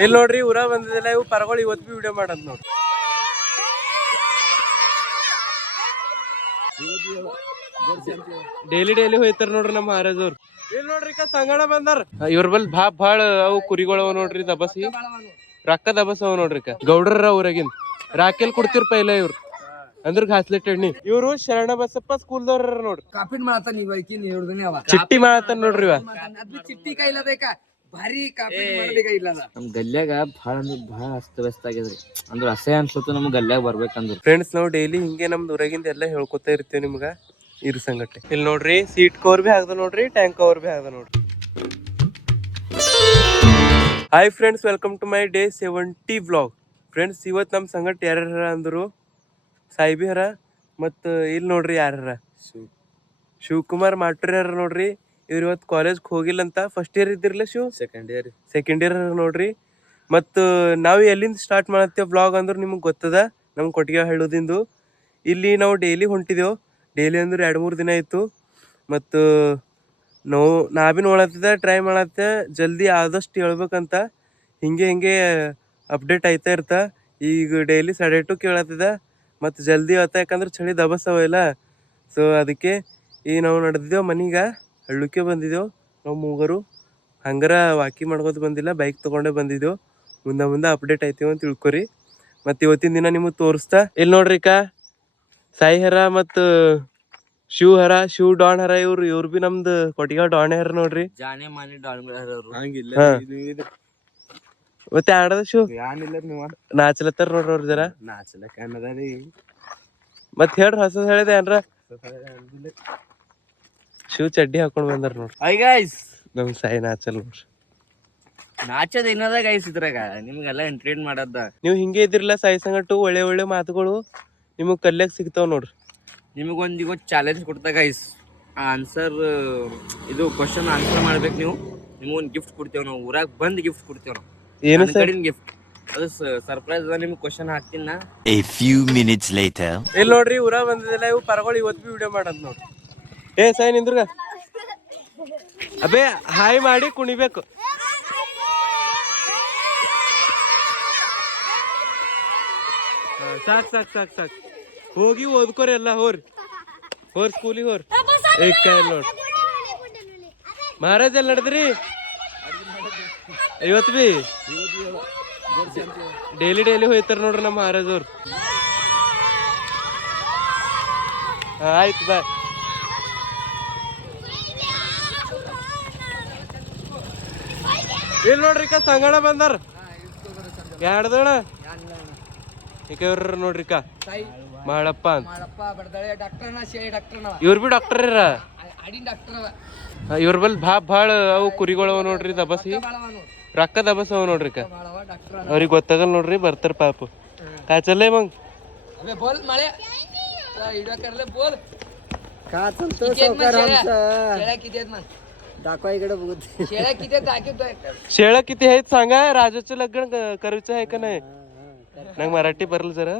ಇಲ್ಲಿ ನೋಡ್ರಿ ಊರ ಬಂದಿದ್ದಲ್ಲ ಇವು ಪರಗಳು ಇವತ್ತು ಬಿ ವಿಡಿಯೋ ಮಾಡದ್ ನೋಡ್ರಿ. ಡೈಲಿ ಹೋಯ್ತಾರ ನೋಡ್ರಿ ನಮ್ಮ ಮಹಾರಾಜ್ ಅವ್ರು. ಇಲ್ಲಿ ನೋಡ್ರಿ ಸಂಗಣ ಬಂದಾರ. ಇವ್ರ ಬಲ್ ಭಾಳ ಅವು ಕುರಿಗಳವ ನೋಡ್ರಿ ದಬಸಿ ರೊಕ್ಕ ದಬಸ್ ಅವ ನೋಡ್ರಿ. ಗೌಡ್ರ ಊರಾಗಿನ್ ರಾಕೆಲ್ ಕೊಡ್ತಿರ್ಪ ಇಲ್ಲ ಇವ್ರು ಅಂದ್ರ ಘಾಸ್ಲೆಟ್ ಎಣ್ಣಿ. ಇವ್ರು ಶರಣ ಬಸಪ್ಪ ಸ್ಕೂಲ್ದವ್ರ ನೋಡ್ರಿ. ಕಾಪಿನ್ ಮಾಡತಾನ ಚಿಟ್ಟಿ ಮಾಡತಾನ ನೋಡ್ರಿ ಇವ. ಚಿಟ್ಟಿ ಕೈಲ ಬೇಕಾ ಭಾರಿ ಕಾಪಿ ಮಾಡ್ಬೇಕ ಇಲ್ಲ ನಮ್ ಗಲ್ಯಾಗ ಭಾಳ ಅಂದ್ರೆ ಭಾಳ ಅಸ್ತವ್ಯಸ್ತ ಆಗ್ಯದ್ರಿ. ಅಂದ್ರ ಅಸಹ್ಯ ಅನ್ಸುತ್ತ ನಮ್ ಗಲ್ಯಾಗ ಬರ್ಬೇಕಂದ್ರ. ಫ್ರೆಂಡ್ಸ್ ನಾವು ಡೈಲಿ ಹಿಂಗೆ ನಮ್ದು ಊರಾಗಿಂದ ಎಲ್ಲ ಹೇಳ್ಕೊತಾ ಇರ್ತೀವಿ ನಿಮ್ಗ ಇರ್ ಸಂಗಟ್ಟೆ. ಇಲ್ಲಿ ನೋಡ್ರಿ ಸೀಟ್ ಕವರ್ ಬಿ ಹಾಕ್ದ ನೋಡ್ರಿ, ಟ್ಯಾಂಕ್ ಕವರ್ ಬಿ ಹಾಕ್ದ ನೋಡ್ರಿ. Hi friends, welcome to my day 70 vlog. Friends ಇವತ್ತು ನಮ್ಮ ಸಂಗಟ್ ಯಾರ್ಯಾರ ಅಂದ್ರು ಸಾಯಿಬಿ ಹರ ಮತ್ತು ಇಲ್ಲಿ ನೋಡ್ರಿ ಯಾರ್ಯಾರ ಶಿವಕುಮಾರ್ ಮಾಟ್ರಿ ಯಾರ ನೋಡ್ರಿ. ಇವ್ರು ಇವತ್ತು ಕಾಲೇಜ್ಗೆ ಹೋಗಿಲ್ಲ ಅಂತ. ಫಸ್ಟ್ ಇಯರ್ ಇದ್ದಿರಲ್ಲ ಶಿವ್? ಸೆಕೆಂಡ್ ಇಯರ್ ನೋಡ್ರಿ. ಮತ್ತು ನಾವು ಎಲ್ಲಿಂದ ಸ್ಟಾರ್ಟ್ ಮಾಡತ್ತೇವೆ ವ್ಲಾಗ್ ಅಂದ್ರೆ ನಿಮ್ಗೆ ಗೊತ್ತದ, ನಮ್ಗೆ ಕೊಟ್ಟಿಗೆ ಹೇಳೋದಿಂದು. ಇಲ್ಲಿ ನಾವು ಡೈಲಿ ಹೊಂಟಿದೆವು. ಡೈಲಿ ಅಂದ್ರೆ 2-3 ದಿನ ಆಯಿತು. ಮತ್ತು ನಾ ಭೀ ನೋಡತ್ತಿದ್ದೆ, ಟ್ರೈ ಮಾಡತ್ತೆ ಜಲ್ದಿ ಆದಷ್ಟು ಹೇಳ್ಬೇಕಂತ. ಹಿಂಗೆ ಅಪ್ಡೇಟ್ ಆಯ್ತಾ ಇರ್ತಾ. ಈಗ ಡೈಲಿ 2:30 ಕೇಳತ್ತಿದ್ದ ಮತ್ತು ಜಲ್ದಿ ಆತ, ಯಾಕಂದ್ರೆ ಚಳಿ ದಬಸವ ಇಲ್ಲ. ಸೊ ಅದಕ್ಕೆ ಈಗ ನಾವು ನಡೆದಿದ್ದೆವು ಮನೀಗ. ಹಳ್ಳಕ್ಕೆ ಬಂದಿದ್ದೆವು ನಾವು ಮೂಗರು. ಹಂಗಾರ ವಾಕಿಂಗ್ ಮಾಡ್ಕೋತ ಬಂದಿಲ್ಲ, ಬೈಕ್ ತೊಗೊಂಡೇ ಬಂದಿದ್ದೆವು. ಮುಂದೆ ಅಪ್ಡೇಟ್ ಆಯ್ತೀವಿ ಅಂತ ತಿಳ್ಕೊರಿ. ಮತ್ತು ಇವತ್ತಿನ ದಿನ ನಿಮಗೆ ತೋರಿಸ್ತಾ. ಇಲ್ಲಿ ನೋಡ್ರಿ ಸಾಯಿ ಹರ ಮತ್ತು ಶಿವ್ ಹರ, ಶಿವ್ ಡಾನ್ ಹರ. ಇವ್ರು ಬಿ ನಮ್ದು ಕೊಟ್ಟಿಗೆ ಡಾನ್ ಹರ ನೋಡ್ರಿ. ಜಾನೆ ಮಾನಿ ಡಾಳ್ಮಿಳ ಮತ್ತೆ ಆಡದ ಶಿವ್ ನಾಚಲತ್ತಾರ ನೋಡ್ರಿ ಅವ್ರ ಜರ ನಾಚಲಕ್ಕ ಅನ್ನದಾರಿ. ಮತ್ ಹೇಳ್ರಿ ಹೊಸದ್ ಹೇಳಿದೆ ಏನ್ರ. ಶಿವ್ ಚಡ್ಡಿ ಹಾಕೊಂಡ್ ಬಂದಾರ ನೋಡ್ರಿ. ಹಾಯ್ ಗೈಸ್, ನಮ್ ಸಾಯಿ ನಾಚಲ್ ನೋಡ್ರಿ. ನಾಚದ ಏನದ ಗೈಸ್ ಇದ್ರಾಗ, ನಿಮ್ಗೆಲ್ಲ ಎಂಟರ್ಟೈನ್ ಮಾಡದ. ನೀವು ಹಿಂಗೆ ಇದ್ರಿಲ್ಲ ಸಾಯಿ ಸಂಗಟ್ಟು ಒಳ್ಳೆ ಮಾತುಗಳು ನಿಮಗ್ ಕಲ್ಯಾಕ್ ಸಿಗ್ತಾವ ನೋಡ್ರಿ. ನಿಮಗೊಂದು ಇವತ್ತು ಚಾಲೆಂಜ್ ಕೊಡ್ತಾ ಗೈಸ್. ಆನ್ಸರ್ ಇದು ಕ್ವಶನ್ ಆನ್ಸರ್ ಮಾಡ್ಬೇಕು ನೀವು. ನಿಮಗೊಂದು ಗಿಫ್ಟ್ ಕೊಡ್ತೇವೆ ನಾವು. ಊರಾಗ ಬಂದ್ ಗಿಫ್ಟ್ ಕೊಡ್ತೇವೆ ನಾವು. ಏನು ಸರ್ ಗಿಫ್ಟ್ ಅದು ಸರ್ಪ್ರೈಸ್ ಅದ. ನಿಮ್ಗೆ ಕ್ವಶನ್ ಹಾಕ್ತೀನಿ ನಾ. A few minutes later. ಇಲ್ಲಿ ನೋಡ್ರಿ ಊರ ಬಂದಿದ್ದಲ್ಲ ಇವು ಪರಗಳು ಇವತ್ತು ಬಿ ವಿಡಿಯೋ ಮಾಡದ್ ನೋಡ್ರಿ. ಏ ಸಾಯಿ ನಿಂದ್ರಗ ಅಬೇ ಹಾಯ್ ಮಾಡಿ ಕುಣಿಬೇಕು. ಸಾಕ್ ಹೋಗಿ ಓದ್ಕೋರಿ ಎಲ್ಲ. ಹೋರ್ ಸ್ಕೂಲಿಗೆ ಹೋರ್. ನೋಡ್ರಿ ಮಹಾರಾಜ್ ಎಲ್ಲಿ ನಡೆದ್ರಿ ಇವತ್ತು ಬಿ ಡೈಲಿ ಹೋಯ್ತಾರ ನೋಡ್ರಿ ನಮ್ಮ ಮಹಾರಾಜ್ ಅವ್ರು. ಆಯ್ತು ಬಾಯ್. ಇಲ್ಲಿ ನೋಡ್ರಿ ಸಂಗಣ ಬಂದಾರ 2 ಜನ. ಇವ್ರ ನೋಡ್ರಿ ಮಾಡಪ್ಪ ಅಂತ. ಇವ್ರ ಬಿ ಡಾಕ್ಟರ್ ಇರ. ಇವ್ರ ಬಲ್ ಭಾಳ ಅವು ಕುರಿಗಳವ ನೋಡ್ರಿ ದಬಸಿ ರೊಕ್ಕ ದಬಸ್ ಅವ ನೋಡ್ರಿ. ಅವ್ರಿಗೆ ಗೊತ್ತಾಗಲ್ಲ ನೋಡ್ರಿ, ಬರ್ತಾರ ಪಾಪ. ಕಾಚಲ್ಲೇ ಮಂಗ್ शेळा किती आहेत सांगा. राजाचं लग्न करायचं आहे का नाही? ನಂಗೆ ಮರಾಠಿ ಬರಲ್ಲ ಜರ.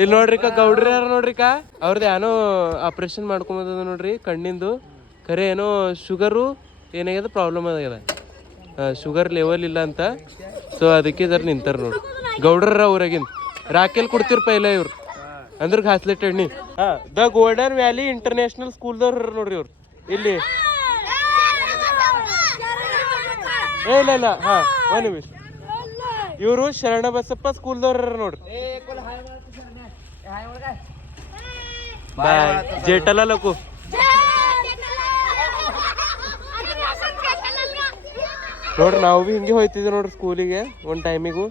ಇಲ್ಲಿ ನೋಡ್ರಿ ಗೌಡ್ರಿ ಯಾರ ನೋಡ್ರಿ ಅವ್ರದ್ದು ಏನೋ ಆಪರೇಷನ್ ಮಾಡ್ಕೊಂಬದ ನೋಡ್ರಿ ಕಣ್ಣಿಂದು. ಖರೆ ಏನೋ ಶುಗರು ಏನಾಗ್ಯದ, ಪ್ರಾಬ್ಲಮ್ ಆಗ್ಯದ. ಶುಗರ್ ಲೆವೆಲ್ ಇಲ್ಲ ಅಂತ. ಸೊ ಅದಕ್ಕೆ ಜರ ನಿಂತಾರ ನೋಡ್ರಿ ಗೌಡ್ರ ಊರಾಗಿನ್. ರಾಕೆಲ್ ಕೊಡ್ತಿರ್ಪ ಇಲ್ಲ ಇವ್ರು ಅಂದ್ರ ಘಾಸ್ಲೆಟ್ ಎಣ್ಣಿ. ದ ಗೋಲ್ಡನ್ ವ್ಯಾಲಿ ಇಂಟರ್ನ್ಯಾಷನಲ್ ಸ್ಕೂಲ್ದವ್ರ ನೋಡ್ರಿ ಇವ್ರು. ಇಲ್ಲಿ ಇಲ್ಲ ಒಂದ್ ನಿಮಿಷ. ಇವರು ಶರಣ ಬಸಪ್ಪ ಸ್ಕೂಲ್ದವ್ರ ನೋಡ್ರಿ. ಜೇಟಲ ಲಕು ನೋಡ್ರಿ. ನಾವು ಬಿ ಹಿಂಗೆ ಹೋಯ್ತಿದ್ವಿ ನೋಡ್ರಿ ಸ್ಕೂಲಿಗೆ ಒಂದ್ ಟೈಮಿಗೂ.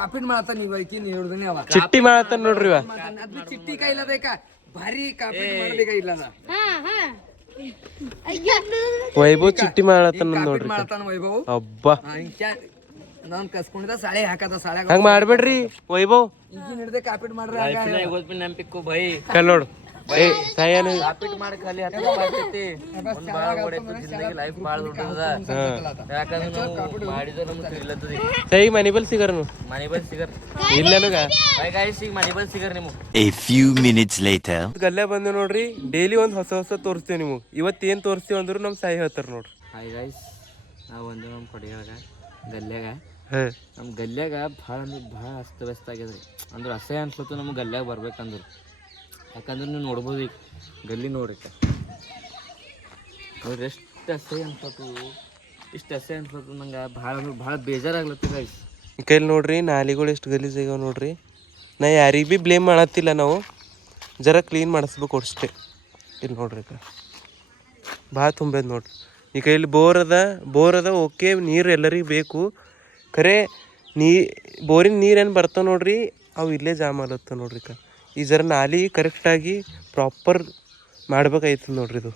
ಕಾಪಿನ್ ಮಾಡತಾನ ಚಿಟ್ಟಿ ಮಾಡತಾನ ನೋಡ್ರಿ ಇವ. ಚಿಟ್ಟಿ ಕೈಲ ಬೇಕಾ ಭಾರಿ ಕಾಪಿ ಮಾಡ್ಬೇಕ ಇಲ್ಲ ವೈಭವ್ ಚಿಟ್ಟಿ ಮಾಡತಾನ ನೋಡ್ರಿ. ವೈಭವ್ ಅಬ್ಬಾ ನಾನ್ ಕಸ್ಕೊಂಡಿದ್ದ ಸಾಳೆ ಹಾಕದ ಸಾಳೆ ಹಂಗ ಮಾಡ್ಬೇಡ್ರಿ ವೈಭವ್. ಈಗ ಹಿಡ್ದೆ ಕಾಪಿಟ್ ಮಾಡ್ರಿ. ನೆನಪಿಕ್ಕು ಬೈ ನೋಡು ಏ ಸಾಯನ ರಾಪಿಡ್ ಮಾಡಿ ಖಾಲಿ ಹತ್ತು ಮಾಡ್ತೈತಿ ಒಂದ್ ಬಾಳ ಓಡೈತಿ ಜಿಂದಗಿ ಲೈಫ್ ಬಾಳ ದೊಡ್ಡದ ಯಾಕಂದ್ರೆ ನಾವು ಮಾಡಿದ್ರೆ ನಮ್ಗೆ ತಿರ್ಲತ್ತದಿ ಸೈ ಮನಿ ಬಲ್ ಸಿಗರ್ನು ಮನಿ ಬಲ್ ಸಿಗರ್ ಇಲ್ಲನುಗ ಬೈ ಗಾಯ್ಸ್ ಈಗ ಮನಿ ಬಲ್ ಸಿಗರ್ ನಿಮ್ಗೆ A few minutes later. ಗಲ್ಲೆ ಬಂದು ನೋಡ್ರಿ ಡೈಲಿ ಒಂದು ಹೊಸ ಹೊಸ ತೋರಿಸ್ತೀವಿ ನಿಮಗೆ ಇವತ್ತು ಏನು ತೋರಿಸ್ತೀವಿ ಅಂದ್ರು ನಮ್ಮ ಸಾಯಿ ಹೇಳ್ತಾರೆ ನೋಡ್ರಿ. ಹಾಯ್ ಗಾಯ್ಸ್ ನಾವು ಒಂದು ನಮ್ಮ ಕೊಡಿಯಾಗ ಗಲ್ಯಾಗ ಹಾಂ ನಮ್ಮ ಗಲ್ಯಾಗ ಭಾಳ ಅಂದ್ರೆ ಭಾಳ ಅಸ್ತವ್ಯಸ್ತ ಆಗ್ಯದ್ರಿ ಅಂದ್ರೆ ಅಸಹ್ಯ ಅನ್ಸ್ಲತ್ತು ನಮ್ಗೆ ಗಲ್ಯಾಗ ಬರ್ಬೇಕಂದ್ರೆ ಯಾಕಂದ್ರೆ ನೀವು ನೋಡ್ಬೋದು ಈಗ ಗಲ್ಲಿ ನೋಡ್ರಿ ನೋಡ್ರಿ ಎಷ್ಟು ಅಸಹ್ಯ ಅನ್ಸತ್ತು ಇಷ್ಟು ಅಸಹ್ಯ ಅನ್ಸತ್ತು ನಂಗೆ ಭಾಳ ಅಂದ್ರೆ ಭಾಳ ಬೇಜಾರಾಗ್ಲತ್ತು ಗೈಸ್. ಈ ಕೈಲಿ ನೋಡ್ರಿ ನಾಲಿಗಳು ಎಷ್ಟು ಗಲೀಜ್ ಆಗ್ಯಾವ ನೋಡ್ರಿ. ನಾ ಯಾರಿಗೆ ಭೀ ಬ್ಲೇಮ್ ಮಾಡತ್ತಿಲ್ಲ, ನಾವು ಜರ ಕ್ಲೀನ್ ಮಾಡಿಸ್ಬೇಕು ಅಷ್ಟೇ. ಇಲ್ಲಿ ನೋಡ್ರಿ ಭಾಳ ತುಂಬೇದು ನೋಡ್ರಿ. ಈ ಕೈಲಿ ಬೋರ್ ಅದ ಓಕೆ, ನೀರು ಎಲ್ಲರಿಗೂ ಬೇಕು ಖರೆ. ಬೋರಿನ ನೀರೇನು ಬರ್ತಾವ ನೋಡ್ರಿ ಅವು ಇಲ್ಲೇ ಜಾಮ್ ಆಲತ್ತ ನೋಡ್ರಿ ಈ ಜರ ನಾಲಿ ಕರೆಕ್ಟಾಗಿ ಪ್ರಾಪರ್ ಮಾಡ್ಬೇಕಾಯ್ತದ ನೋಡ್ರಿ ಇದು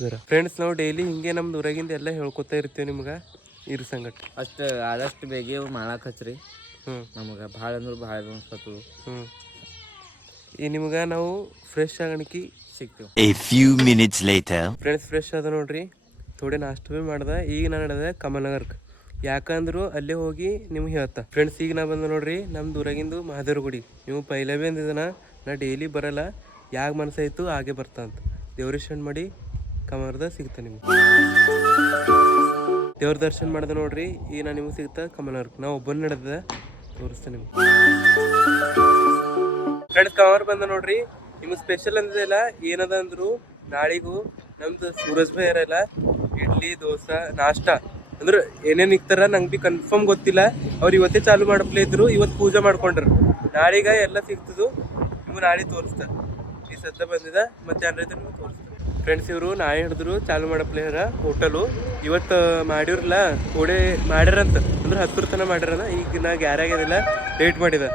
ಜರ. ಫ್ರೆಂಡ್ಸ್ ನಾವು ಡೈಲಿ ಹಿಂಗೆ ನಮ್ದು ಊರಾಗಿಂದ ಎಲ್ಲ ಹೇಳ್ಕೊತಾ ಇರ್ತೀವಿ ನಿಮ್ಗೆ ಇದ್ರ ಸಂಗಟ. ಅಷ್ಟು ಆದಷ್ಟು ಬೇಗ ಮಾಡಕ್ಕೆ ಹಚ್ರಿ. ನಮಗೆ ಭಾಳ ಅಂದ್ರೆ ಭಾಳ ಅನ್ಸತ್ತು. ಈ ನಿಮ್ಗೆ ನಾವು ಫ್ರೆಶ್ ಆಗಣಿಕೆ ಸಿಗ್ತೀವಿ. A few minutes later. Friends fresh ಅದ ನೋಡ್ರಿ, ಥೋಡೆ ನಾಷ್ಟ ಭೀ ಮಾಡ್ದೆ. ಈಗ ನಾನು ನಡೆದೆ ಕಮಲನಗರ್ಗೆ, ಯಾಕಂದ್ರು ಅಲ್ಲೇ ಹೋಗಿ ನಿಮ್ಗೆ ಹೇಳ್ತಾ. ಫ್ರೆಂಡ್ಸ್ ಈಗ ನಾ ಬಂದು ನೋಡ್ರಿ ನಮ್ಮ ಊರಾಗಿಂದು ಮಹಾದೇವ್ರ ಗುಡಿ. ನೀವು ಪೈಲೆ ಭೀ ಅಂದಿದ್ದನ ನಾ ಡೈಲಿ ಬರಲ್ಲ, ಯಾಗ ಮನಸ್ಸಾಯ್ತು ಹಾಗೆ ಬರ್ತಾ ಅಂತ. ದೇವ್ರದರ್ಶನ ಮಾಡಿ ಕಮಲದ ಸಿಗ್ತಾ ನಿಮ್ಗೆ. ದೇವ್ರ ದರ್ಶನ ಮಾಡ್ದೆ ನೋಡ್ರಿ, ಈಗ ನಾ ನಿಮ್ಗೆ ಸಿಗ್ತಾ ಕಮಲನಗರ್ಗೆ. ನಾವು ಒಬ್ಬನ ನಡೆದ ತೋರಿಸ್ತಾ ನಿಮ್ಗೆ. ಫ್ರೆಂಡ್ಸ್ ಕಮರ್ ಬಂದ ನೋಡ್ರಿ, ನಿಮ್ಗೆ ಸ್ಪೆಷಲ್ ಅಂದಿದೆಲ್ಲ ಏನದ ಅಂದ್ರು ನಾಳಿಗೂ ನಮ್ದು ಸೂರಜ್ ಭಾಯ್ ಇರಲ್ಲ ಇಡ್ಲಿ ದೋಸೆ ನಾಷ್ಟ ಅಂದ್ರೆ ಏನೇನು ಇಕ್ತಾರ ನಂಗೆ ಭೀ ಕನ್ಫರ್ಮ್ ಗೊತ್ತಿಲ್ಲ. ಅವ್ರು ಇವತ್ತೇ ಚಾಲು ಮಾಡಪ್ಲೇ ಇದ್ರು, ಇವತ್ತು ಪೂಜೆ ಮಾಡ್ಕೊಂಡ್ರು. ನಾಳಿಗ ಎಲ್ಲ ಸಿಗ್ತದು ನಿಮ್ಗೆ ನಾಳೆ ತೋರಿಸ್ತಾ. ಈ ಸದ್ದ ಬಂದಿದ ಮತ್ತೆ ಏನಾರೈತೆ ನಿಮ್ಗೆ ತೋರಿಸ್ತಾ. ಫ್ರೆಂಡ್ಸ್ ಇವರು ನಾಳೆ ಹಿಡಿದ್ರು ಚಾಲು ಮಾಡಪ್ಲೇ ಹರ ಹೋಟೆಲು. ಇವತ್ತು ಮಾಡಿರಲ್ಲ ಥೋಡೆ ಮಾಡ್ಯಾರಂತ ಅಂದ್ರೆ 10 ತನಕ ಮಾಡ್ಯಾರ. ಈಗ ನಾ ಗ್ಯಾರಾಗ್ಯದಿಲ್ಲ, ಲೇಟ್ ಮಾಡಿದ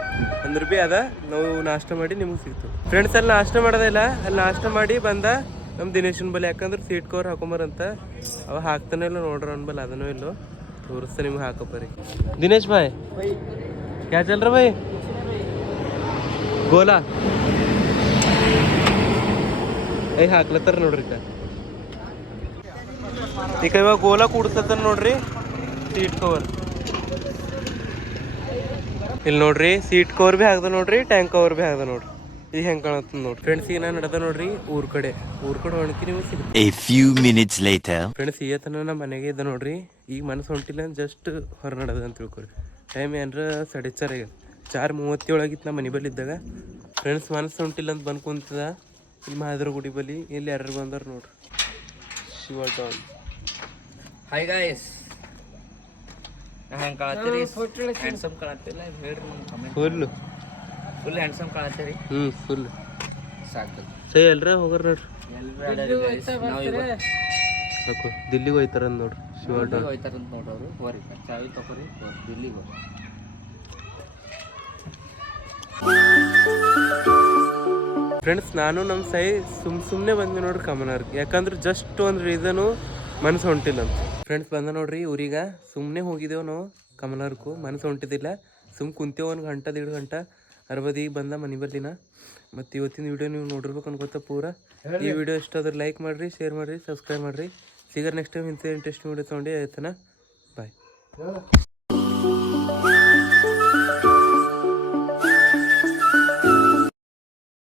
ಅಂದ್ರೆ ಭೀ ಅದ ನಾವು ನಾಷ್ಟ ಮಾಡಿ ನಿಮ್ಗೆ ಸಿಗ್ತು. ಫ್ರೆಂಡ್ಸ್ ಅಲ್ಲಿ ನಾಷ್ಟ ಮಾಡೋದಿಲ್ಲ, ಅಲ್ಲಿ ನಾಷ್ಟ ಮಾಡಿ ಬಂದ ನಮ್ಮ ದಿನೇಶನ್ ಬಲ್ಲಿ. ಯಾಕಂದ್ರೆ ಸೀಟ್ ಕವರ್ ಹಾಕೊಂಬರಂತ ಅವ ಹಾಕ್ತಾನೆ ಇಲ್ಲ ನೋಡ್ರಿ ಅವ್ನ ಬಲ್ಲಿ, ಅದನ್ನೂ ಇಲ್ಲೋ ತೋರಿಸ್ತಾ ನಿಮ್ಗೆ ಹಾಕಪ್ಪರಿ. ದಿನೇಶ್ ಭಾಯ್ ಕ್ಯಾ ಚಲ್ ರ ಭಾಯ್ ಗೋಲಾ ಐ ಹಾಕ್ಲತ್ತಾರ ನೋಡ್ರಿ. ಈಗ ಇವಾಗ ಗೋಲಾ ಕೂಡಿಸ್ತನ ನೋಡ್ರಿ ಸೀಟ್ ಕವರ್. ಇಲ್ಲಿ ನೋಡ್ರಿ ಸೀಟ್ ಕವರ್ ಭೀ ಹಾಕ್ದ ನೋಡ್ರಿ, ಟ್ಯಾಂಕ್ ಕವರ್ ಭೀ ಹಾಕ್ದ ನೋಡ್ರಿ. ಈಗ ಹೆಂಗೆ ಕಾಣತ್ತ ನೋಡ್ರಿ. ಫ್ರೆಂಡ್ಸ್ ಈಗ ನಾನು ನಡೆದ ನೋಡ್ರಿ ಊರ್ ಕಡೆ ಹೊಣಕಿ ನೀವು ಸಿಗುತ್ತೆ. A few minutes later. Friends ಈತನ ನಮ್ಮ ಮನೆಗೆ ಇದ್ದ ನೋಡ್ರಿ. ಈಗ ಮನಸ್ಸು ಹೊಂಟಿಲ್ಲ ಜಸ್ಟ್ ಹೊರ ನಡೆದ ಅಂತ ತಿಳ್ಕೊರಿ. ಟೈಮ್ ಏನ್ರ 4:30 4:37 ಆಗಿತ್ತು ನಮ್ಮ ಮನೆ ಬಲ್ಲಿ ಇದ್ದಾಗ. ಫ್ರೆಂಡ್ಸ್ ಮನಸ್ಸು ಹೊಂಟಿಲ್ಲ ಅಂತ ಬಂದು ಕುಂತದ ಇಲ್ಲಿ ಮಹಾದೇವ್ರ ಗುಡಿ ಬಲ್ಲಿ. ಇಲ್ಲಿ ಯಾರು ಬಂದಾರ ನೋಡ್ರಿ, ಶಿವ ಡಾನ್. ಹಾಯ್ ಗಾಯ್ಸ್, ಹೆಂಗೆ ಕಾಣತ್ತೀರಿ? ಹ್ಯಾಂಡ್ಸಮ್ ಕಾಣತ್ತಿಲ್ಲ ಹೇಳ್ರಿ ನಮ್ಮ ಕಮೆಂಟ್. ಫುಲ್ ಹ್ಯಾಂಡ್ಸಮ್ ಕಾಣತ್ತೀರಿ. ಫುಲ್ ಸಾಕು ಸೈ ಎಲ್ರ ಹೋಗ್ರ ನೋಡ್ರಿ. ನಾವು ಸಾಕು ದಿಲ್ಲಿಗೆ ಹೋಯ್ತಾರ ನೋಡ್ರಿ ಶಿವ ಡಾನ್. ಹೋಯ್ತಾರಂತ ನೋಡೋರು ಹೋರಿ ಚಾವಿ ತಗೋರಿ ದಿಲ್ಲಿಗೆ ಹೋಗಿ. ಫ್ರೆಂಡ್ಸ್ ನಾನು ನಮ್ಮ ಸೈ ಸುಮ್ಮನೆ ಬಂದೆ ನೋಡ್ರಿ ಕಮನರ್ಗೆ. ಯಾಕಂದ್ರೆ ಜಸ್ಟ್ ಒಂದು ರೀಸನು ಮನಸ್ಸು ಹೊಂಟಿಲ್ಲ ಅಂತ. ಫ್ರೆಂಡ್ಸ್ ಬಂದ ನೋಡ್ರಿ ಊರಿಗೆ. ಸುಮ್ಮನೆ ಹೋಗಿದ್ದೇವೆ ನಾವು ಕಮನರ್ಗೂ, ಮನಸ್ಸು ಹೊಂಟಿದ್ದಿಲ್ಲ. ಕುಂತೇವೆ 1 ಗಂಟೆ 1.5 ಗಂಟೆ ಅರ್ಬದಿಗೆ ಬಂದ ಮನೆ ಬಲ್ಲಿನ. ಮತ್ತು ಇವತ್ತಿನ ವಿಡಿಯೋ ನೀವು ನೋಡಿರ್ಬೇಕು ಅನ್ಕೋತ ಪೂರ. ಈ ವಿಡಿಯೋ ಇಷ್ಟ ಆದ್ರೆ ಲೈಕ್ ಮಾಡಿರಿ, ಶೇರ್ ಮಾಡಿರಿ, ಸಬ್ಸ್ಕ್ರೈಬ್ ಮಾಡಿರಿ. ಸಿಗರ್ ನೆಕ್ಸ್ಟ್ ಟೈಮ್ ಇಂಥ ಇಂಟ್ರೆಸ್ಟಿಂಗ್ ವಿಡಿಯೋ ತೊಗೊಂಡು ಆಯ್ತಾನ. ಬಾಯ್.